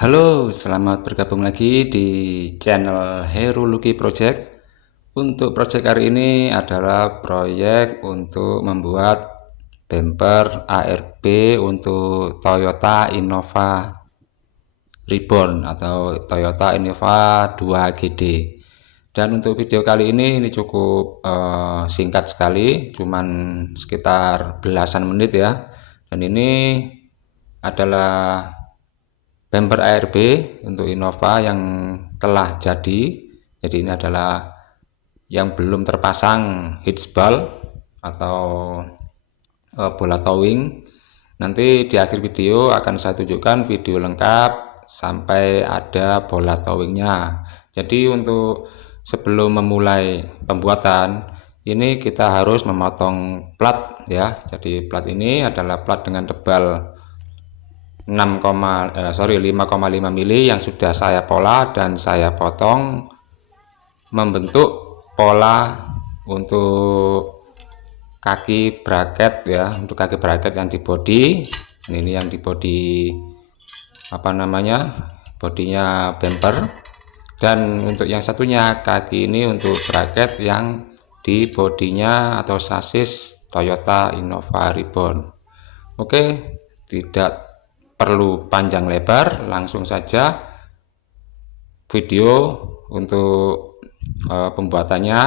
Halo, selamat bergabung lagi di channel Heru Lucky Project. Untuk project hari ini adalah proyek untuk membuat bumper ARB untuk Toyota Innova Reborn atau Toyota Innova 2GD. Dan untuk video kali ini cukup singkat sekali, cuman sekitar belasan menit ya. Dan ini adalah bumper ARB untuk Innova yang telah jadi ini adalah yang belum terpasang hitchball atau bola towing. Nanti di akhir video akan saya tunjukkan video lengkap sampai ada bola towingnya. Jadi untuk sebelum memulai pembuatan ini kita harus memotong plat ya. Jadi plat ini adalah plat dengan tebal 5,5 mili yang sudah saya pola dan saya potong membentuk pola untuk kaki bracket ya, untuk kaki bracket yang di body. Ini yang di body bodinya bumper, dan untuk yang satunya kaki ini untuk bracket yang di bodinya atau sasis Toyota Innova Reborn. Oke, tidak perlu panjang lebar, langsung saja video untuk pembuatannya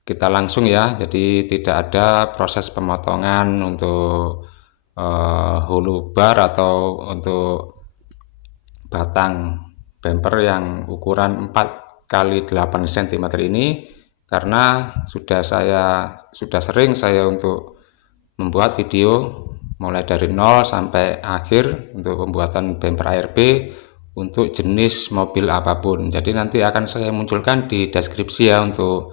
kita langsung ya. Jadi tidak ada proses pemotongan untuk hulu bar atau untuk batang bumper yang ukuran 4 kali 8 cm ini, karena sudah sering saya untuk membuat video mulai dari 0 sampai akhir untuk pembuatan bumper ARB untuk jenis mobil apapun. Jadi nanti akan saya munculkan di deskripsi ya untuk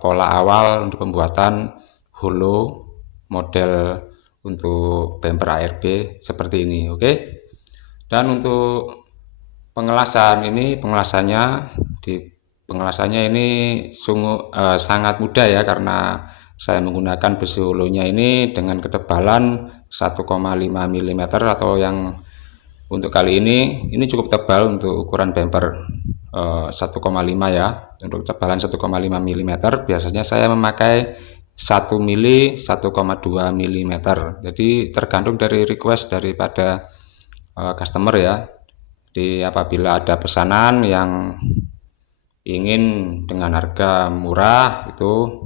pola awal untuk pembuatan holo model untuk bumper ARB seperti ini. Oke. Dan untuk pengelasannya ini sangat mudah ya, karena saya menggunakan besi holonya ini dengan ketebalan 1,5 mm atau yang untuk kali ini cukup tebal untuk ukuran bumper 1,5 ya. Untuk ketebalan 1,5 mm biasanya saya memakai 1 mili 1,2 mm. Jadi tergantung dari request daripada customer ya. Jadi apabila ada pesanan yang ingin dengan harga murah itu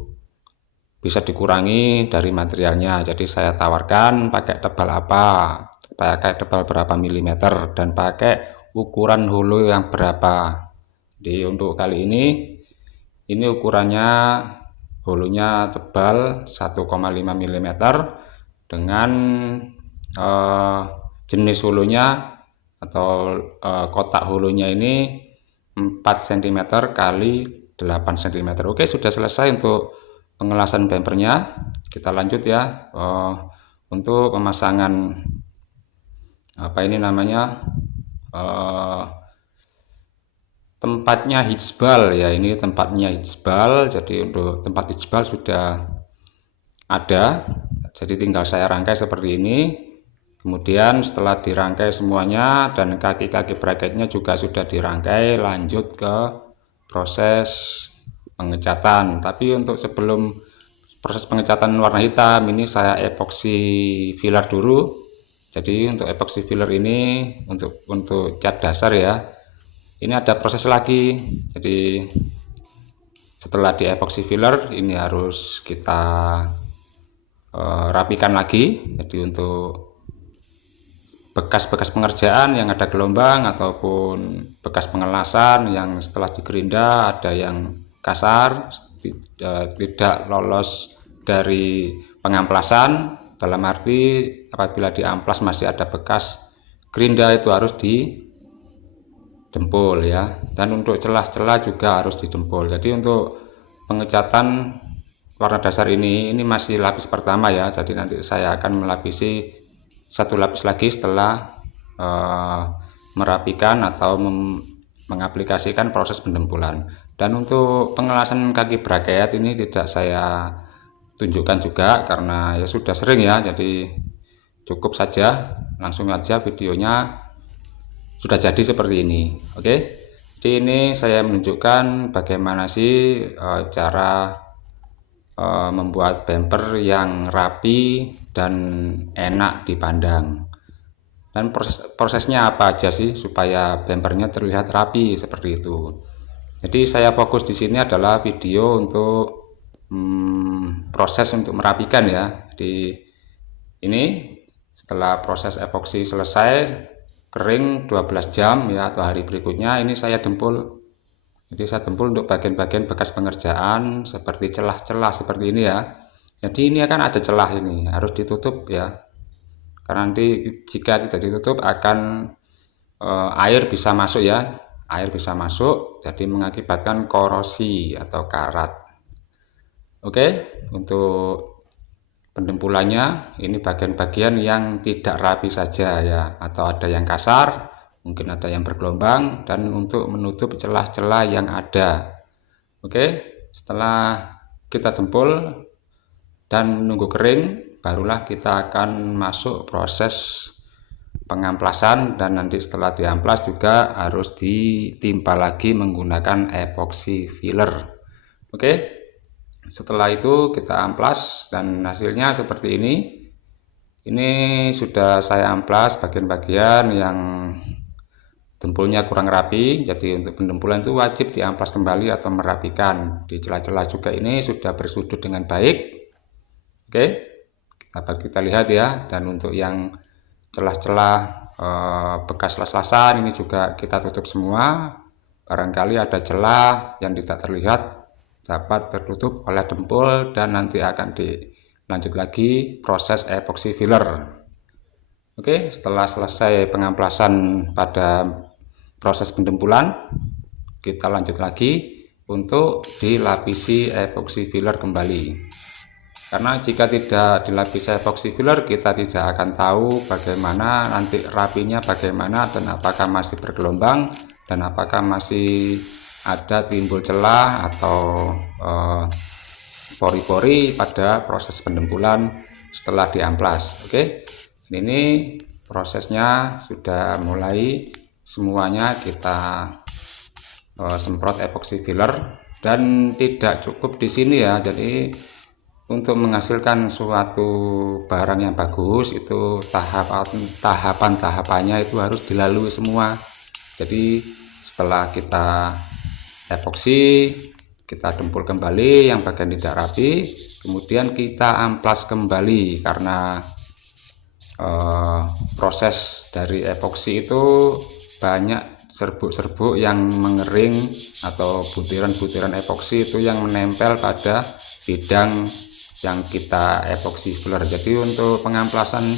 bisa dikurangi dari materialnya. Jadi saya tawarkan pakai tebal apa, pakai tebal berapa milimeter, dan pakai ukuran holo yang berapa. Jadi untuk kali ini ukurannya holonya tebal 1,5 mm dengan jenis holonya atau kotak holonya ini 4 cm kali 8 cm. Oke, sudah selesai untuk pengelasan bumpernya. Kita lanjut ya untuk pemasangan tempatnya hitchball ya. Ini tempatnya hitchball. Jadi untuk tempat hitchball sudah ada, jadi tinggal saya rangkai seperti ini. Kemudian setelah dirangkai semuanya dan kaki-kaki bracketnya juga sudah dirangkai, lanjut ke proses pengecatan. Tapi untuk sebelum proses pengecatan warna hitam ini saya epoxy filler dulu. Jadi untuk epoxy filler ini untuk cat dasar ya. Ini ada proses lagi. Jadi setelah di epoxy filler ini harus kita rapikan lagi. Jadi untuk bekas-bekas pengerjaan yang ada gelombang ataupun bekas pengelasan yang setelah digerinda ada yang kasar, tidak lolos dari pengamplasan, dalam arti apabila diamplas masih ada bekas gerinda itu harus didempul ya. Dan untuk celah-celah juga harus didempul. Jadi untuk pengecatan warna dasar ini masih lapis pertama ya. Jadi nanti saya akan melapisi satu lapis lagi setelah merapikan atau mengaplikasikan proses pendempulan. Dan untuk pengelasan kaki bracket ini tidak saya tunjukkan juga karena ya sudah sering ya. Jadi cukup saja, langsung aja videonya sudah jadi seperti ini. Oke, jadi ini saya menunjukkan bagaimana sih cara membuat bumper yang rapi dan enak dipandang. Dan prosesnya apa aja sih supaya bumpernya terlihat rapi seperti itu. Jadi saya fokus di sini adalah video untuk proses untuk merapikan ya. Jadi ini setelah proses epoksi selesai, kering 12 jam ya atau hari berikutnya, ini saya dempul. Jadi saya dempul untuk bagian-bagian bekas pengerjaan seperti celah-celah seperti ini ya. Jadi ini akan ada celah, ini harus ditutup ya. Karena nanti jika tidak ditutup akan air bisa masuk ya, air bisa masuk, jadi mengakibatkan korosi atau karat. Oke, untuk pendempulannya ini bagian-bagian yang tidak rapi saja ya, atau ada yang kasar, mungkin ada yang bergelombang, dan untuk menutup celah-celah yang ada. Oke, setelah kita dempul dan menunggu kering, barulah kita akan masuk proses pengamplasan, dan nanti setelah diamplas juga harus ditimpa lagi menggunakan epoxy filler. Oke, setelah itu kita amplas dan hasilnya seperti ini. Ini sudah saya amplas bagian-bagian yang dempulnya kurang rapi, jadi untuk pendempulan itu wajib diamplas kembali atau merapikan. Di celah-celah juga ini sudah bersudut dengan baik. Oke, dapat kita lihat ya. Dan untuk yang celah-celah bekas las-lasan ini juga kita tutup semua. Barangkali ada celah yang tidak terlihat, dapat tertutup oleh dempul, dan nanti akan dilanjut lagi proses epoxy filler. Oke, setelah selesai pengamplasan pada proses pendempulan, kita lanjut lagi untuk dilapisi epoxy filler kembali. Karena jika tidak dilapisi epoxy filler, kita tidak akan tahu bagaimana nanti rapinya bagaimana, dan apakah masih bergelombang, dan apakah masih ada timbul celah atau pori-pori pada proses pendempulan setelah diamplas. Oke, ini prosesnya sudah mulai, semuanya kita semprot epoxy filler, dan tidak cukup di sini ya. Jadi untuk menghasilkan suatu barang yang bagus itu tahapan-tahapannya itu harus dilalui semua. Jadi setelah kita epoksi, kita dempul kembali yang bagian tidak rapi, kemudian kita amplas kembali karena proses dari epoksi itu banyak serbuk-serbuk yang mengering atau butiran-butiran epoksi itu yang menempel pada bidang yang kita epoxy filler. Jadi untuk pengamplasan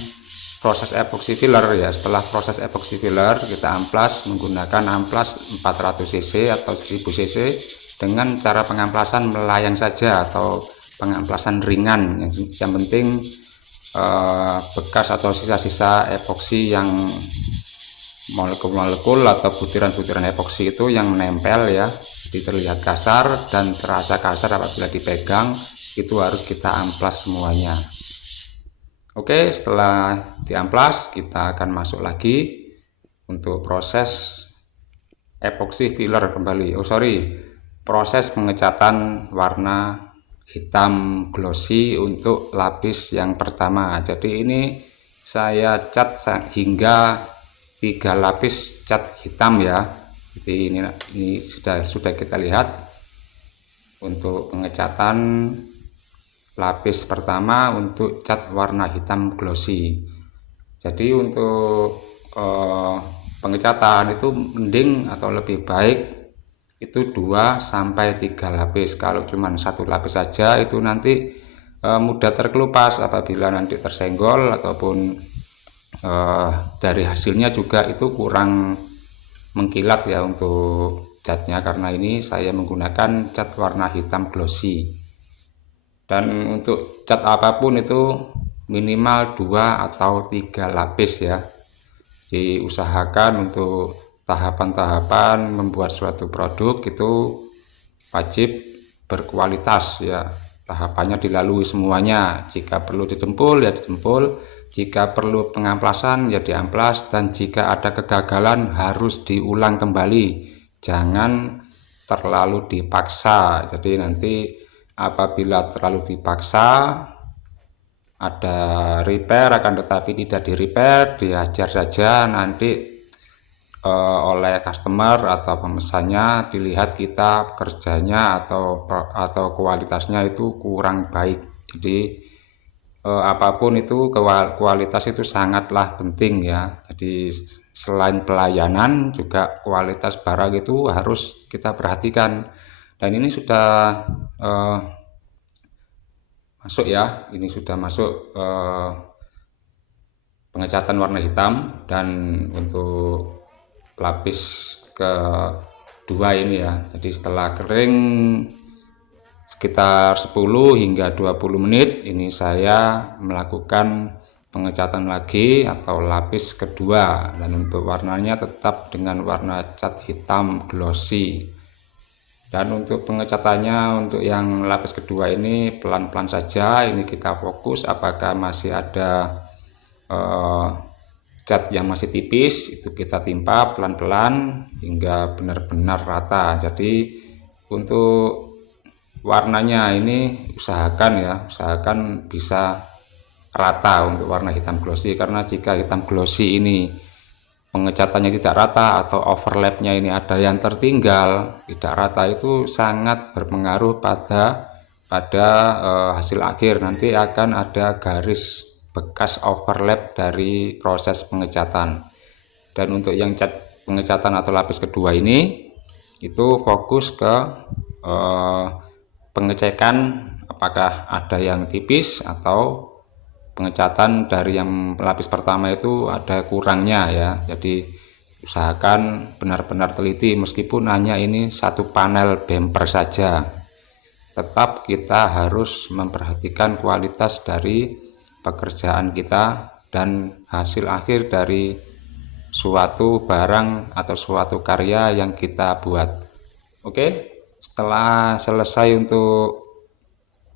proses epoxy filler ya, setelah proses epoxy filler kita amplas menggunakan amplas 400 cc atau 1000 cc dengan cara pengamplasan melayang saja atau pengamplasan ringan. Yang penting bekas atau sisa-sisa epoxy yang molekul-molekul atau butiran-butiran epoxy itu yang menempel ya, jadi terlihat kasar dan terasa kasar apabila dipegang, itu harus kita amplas semuanya. Oke, setelah diamplas kita akan masuk lagi untuk proses epoxy filler kembali. Proses pengecatan warna hitam glossy untuk lapis yang pertama. Jadi ini saya cat hingga 3 lapis cat hitam ya. Jadi ini sudah kita lihat untuk pengecatan lapis pertama untuk cat warna hitam glossy. Jadi untuk pengecatan itu mending atau lebih baik itu 2 sampai 3 lapis. Kalau cuma 1 lapis saja itu nanti mudah terkelupas apabila nanti tersenggol, ataupun dari hasilnya juga itu kurang mengkilat ya untuk catnya, karena ini saya menggunakan cat warna hitam glossy. Dan untuk cat apapun itu minimal 2 atau 3 lapis ya. Diusahakan untuk tahapan-tahapan membuat suatu produk itu wajib berkualitas ya. Tahapannya dilalui semuanya. Jika perlu didempul ya didempul, Jika perlu pengamplasan ya diamplas, dan jika ada kegagalan harus diulang kembali, jangan terlalu dipaksa. Jadi nanti apabila terlalu dipaksa ada repair, akan tetapi tidak di repair, dihajar saja, nanti oleh customer atau pemesannya dilihat kita kerjanya atau kualitasnya itu kurang baik. Jadi apapun itu kualitas itu sangatlah penting ya. Jadi selain pelayanan juga kualitas barang itu harus kita perhatikan. Dan ini sudah masuk ya, ini sudah masuk pengecatan warna hitam, dan untuk lapis kedua ini ya. Jadi setelah kering sekitar 10 hingga 20 menit ini saya melakukan pengecatan lagi atau lapis kedua, dan untuk warnanya tetap dengan warna cat hitam glossy. Dan untuk pengecatannya untuk yang lapis kedua ini pelan-pelan saja, ini kita fokus apakah masih ada cat yang masih tipis, itu kita timpa pelan-pelan hingga benar-benar rata. Jadi untuk warnanya ini usahakan bisa rata untuk warna hitam glossy, karena jika hitam glossy ini pengecatannya tidak rata atau overlapnya ini ada yang tertinggal tidak rata, itu sangat berpengaruh pada hasil akhir. Nanti akan ada garis bekas overlap dari proses pengecatan. Dan untuk yang cat pengecatan atau lapis kedua ini itu fokus ke pengecekan apakah ada yang tipis atau pengecatan dari yang lapis pertama itu ada kurangnya ya. Jadi usahakan benar-benar teliti, meskipun hanya ini satu panel bumper saja, tetap kita harus memperhatikan kualitas dari pekerjaan kita dan hasil akhir dari suatu barang atau suatu karya yang kita buat. Oke, setelah selesai untuk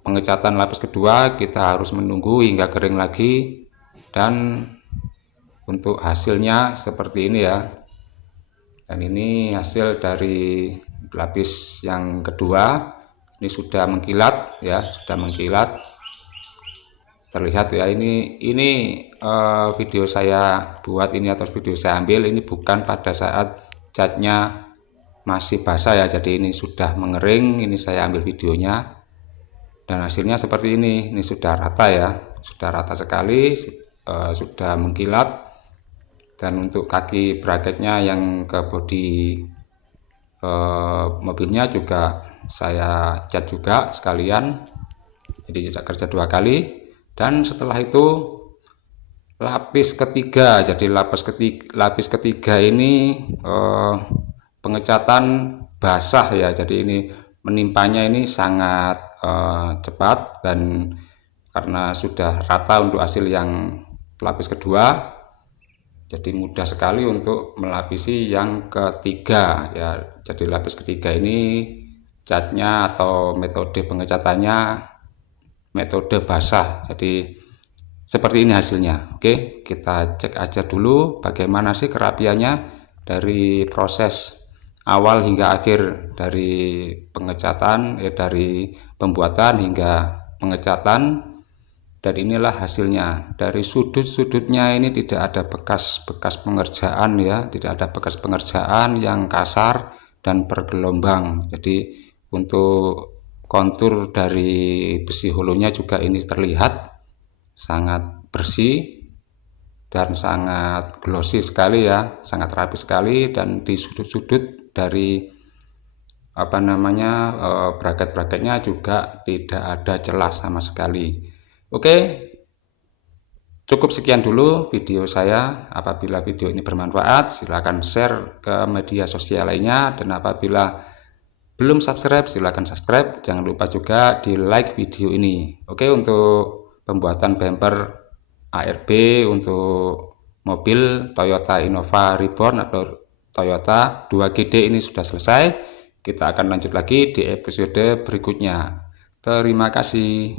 pengecatan lapis kedua, kita harus menunggu hingga kering lagi, dan untuk hasilnya seperti ini ya. Dan ini hasil dari lapis yang kedua, ini sudah mengkilat ya, sudah mengkilat. Terlihat ya, ini video saya buat ini atau video saya ambil ini bukan pada saat catnya masih basah ya. Jadi ini sudah mengering, ini saya ambil videonya, dan hasilnya seperti ini sudah rata ya, sudah rata sekali, sudah mengkilat. Dan untuk kaki bracketnya yang ke bodi mobilnya juga saya cat juga sekalian, jadi tidak kerja dua kali. Dan setelah itu lapis ketiga, jadi lapis ketiga ini pengecatan basah ya. Jadi ini menimpanya ini sangat cepat, dan karena sudah rata untuk hasil yang lapis kedua, jadi mudah sekali untuk melapisi yang ketiga ya. Jadi lapis ketiga ini catnya atau metode pengecatannya metode basah. Jadi seperti ini hasilnya. Oke, kita cek aja dulu bagaimana sih kerapiannya dari proses awal hingga akhir, dari pengecatan dari pembuatan hingga pengecatan. Dan inilah hasilnya. Dari sudut-sudutnya ini tidak ada bekas-bekas pengerjaan ya, tidak ada bekas pengerjaan yang kasar dan bergelombang. Jadi untuk kontur dari besi holonya juga ini terlihat sangat bersih dan sangat glossy sekali ya, sangat rapi sekali. Dan di sudut-sudut dari bracket-bracketnya juga tidak ada celah sama sekali. Oke, cukup sekian dulu video saya. Apabila video ini bermanfaat, silakan share ke media sosial lainnya, dan apabila belum subscribe silahkan subscribe. Jangan lupa juga di like video ini. Oke, untuk pembuatan bumper ARB untuk mobil Toyota Innova Reborn atau Toyota 2GD ini sudah selesai. Kita akan lanjut lagi di episode berikutnya. Terima kasih.